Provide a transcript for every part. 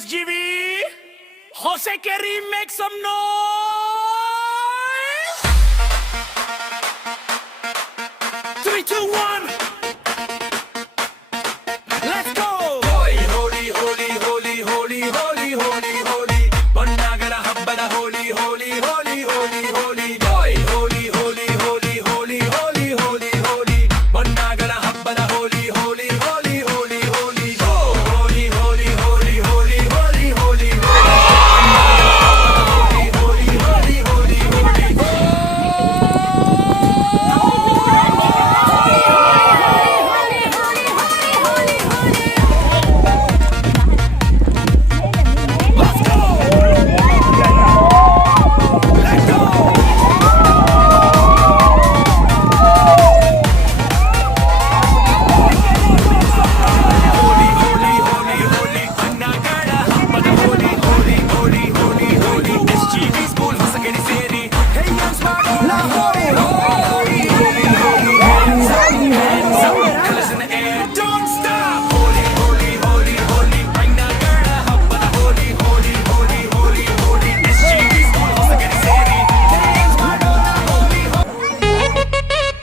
SGV. Jose Kerry, make some noise. 3, 2, 1. Let's go. Holy, holy, holy, holy, holy, holy, holy, holy. Bannagara habbada holy, holy, holy, holy, holy. Holy, holy, holy, holy, holy, holy, holy, holy. Bannagara habbada holy, holy, holy, holy, holy. Holy, holy, holy, holy, holy, holy, holy. Holy, holy, holy, holy, let's go. Let go. Holy, holy, holy, holy. Bannagara habbada holy, holy, holy, holy, holy. SGV school ಹೊಸಗೇರಿ ಸೇರಿ. Hey youngs, ಮಾಡೋಣ holy, holy, holy, holy. Hands up, hands up. Colors in the air, don't stop. Holy, holy, holy, holy. Bannagara habbada holy, holy, holy, holy, holy. SGV school ಹೊಸಗೇರಿ ಸೇರಿ. Hey youngs, ಮಾಡೋಣ holy, holy.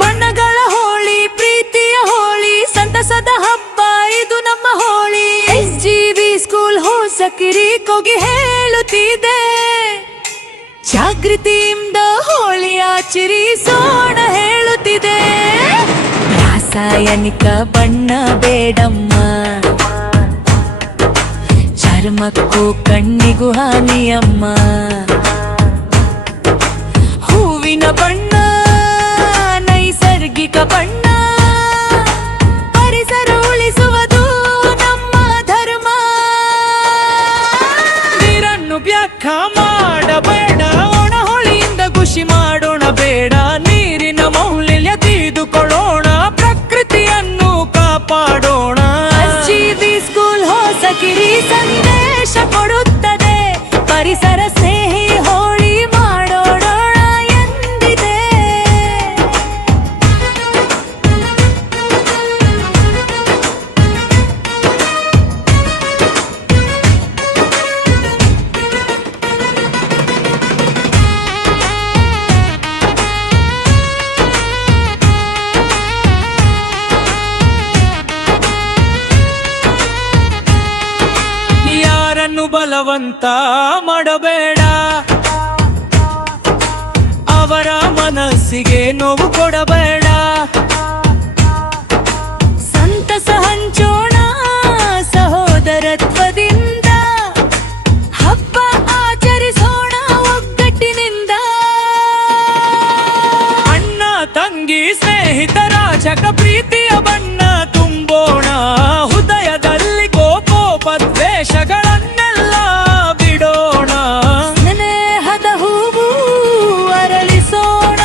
ಬಣ್ಣಗಳ ಹೋಳಿ ಪ್ರೀತಿಯ ಹೋಳಿ ಸಂತಸದ ಹಬ್ಬ ಇದು ನಮ್ಮ Holi SGV school ಹೊಸಕಿರಿ ಕೊಗಿ ಹೇಳುತ್ತಿದೆ ಜಾಗೃತಿಯಿಂದ ಹೋಳಿ ಆಚರಿಸೋಣ ಹೇಳುತ್ತಿದೆ ರಾಸಾಯನಿಕ ಬಣ್ಣ ಬೇಡಮ್ಮ ಚರ್ಮಕ್ಕೂ ಕಣ್ಣಿಗೂ ಹಾನಿಯಮ್ಮ ಹೂವಿನ ಬಣ್ಣ ನೈಸರ್ಗಿಕ ಬಣ್ಣ ಪರಿಸರ ಉಳಿಸುವುದು ನಮ್ಮ ಧರ್ಮ ನೀರನ್ನು ವ್ಯರ್ಥ ಮಾಡಬೇಡ ಒಣ ಹೊಳೆಯಿಂದ ಖುಷಿ ಮಾಡೋಣ ಬೇಡ ನೀರಿನ ಮೌಲ್ಯ ತಿಳಿದುಕೊಳ್ಳೋಣ ಪ್ರಕೃತಿಯನ್ನು ಕಾಪಾಡೋಣ SGV ಸ್ಕೂಲ್ ಹೊಸಕಿರಿ ಸಂದೇಶ ಕೊಡುತ್ತದೆ ಪರಿಸರ ಸ್ನೇಹಿ ಹೋಳಿ ಮಾಡೋಣ ಎಂದಿದೆ ಯಾರನ್ನು ಬಲವಂತ ಮಾಡಬೇಡ ಅವರ ಮನಸ್ಸಿಗೆ ನೋವು ಕೊಡಬೇಡ ಸಂತಸ ಹಂಚೋಣ ಸಹೋದರತ್ವದಿಂದ ಹಬ್ಬ ಆಚರಿಸೋಣ ಒಗ್ಗಟ್ಟಿನಿಂದ ಅಣ್ಣ ತಂಗಿ ಸ್ನೇಹಿತರ ಜಗ ಪ್ರೀತಿಯ ಬಣ್ಣ ತುಂಬೋಣ ಹೃದಯದಲ್ಲಿ ಕೋಪ ದ್ವೇಷಗಳನ್ನೆಲ್ಲ ಬಿಡೋಣ ಸ್ನೇಹದ ಹೂವು ಅರಳಿಸೋಣ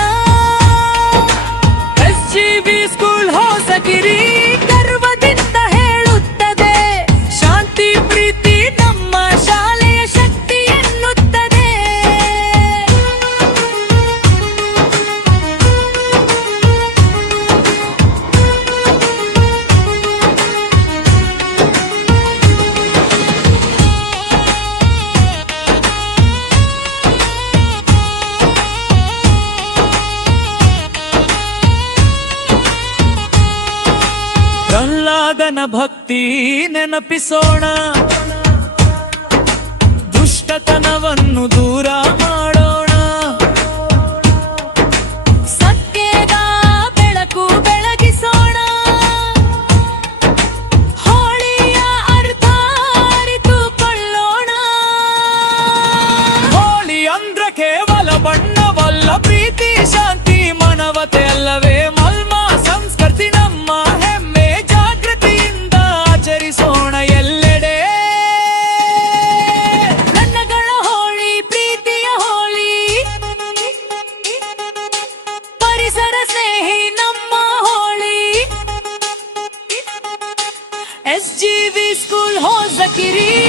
SGV ಸ್ಕೂಲ್ ಹೊಸಗಿರಿ ಗರ್ವದಿಂದ ಹೇಳುತ್ತದೆ ಶಾಂತಿ ಪ್ರೀತಿ ನಮ್ಮ ಶಾಲೆಯ ಶಕ್ತಿ ಎನ್ನುತ್ತದೆ ಪ್ರಹ್ಲಾದನ ಭಕ್ತಿ ನೆನಪಿಸೋಣ ದುಷ್ಟತನವನ್ನು ದೂರ ಮಾಡೋಣ ಸತ್ಯದ ಬೆಳಕು ಬೆಳಗಿಸೋಣ ಹೋಳಿಯ ಅರ್ಥ ಅರಿತುಕೊಳ್ಳೋಣ ಹೋಳಿ ಅಂದ್ರೆ ಕೇವಲ ಬಣ್ಣವಲ್ಲ ಪ್ರೀತಿ ಶಾಂತಿ ಮಾನವತೆ ಅಲ್ಲವೇ ಮಲ್ಮ ಸಂಸ್ಕೃತಿ ನಮ್ಮ ಹೆಮ್ಮೆ ಜಾಗೃತಿಯಿಂದ ಆಚರಿಸೋಣ ಎಲ್ಲೆಡೆ ಬಣ್ಣಗಳ ಹೋಳಿ ಪ್ರೀತಿಯ ಹೋಳಿ ಹೊಸಕಿರಿ